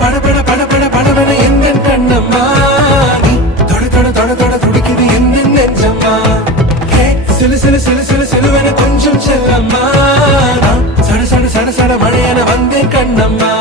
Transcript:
படபட படபட படபட எந்த கண்ணம்மா நீ தொட தொட தொட தொட துடிக்குது எந்த நெஞ்சம்மா சிலு சிலு சிலு சிலு சிலுவன கொஞ்சம் செல்லம்மா சட சட சட சட மழையன வந்தேன் கண்ணம்மா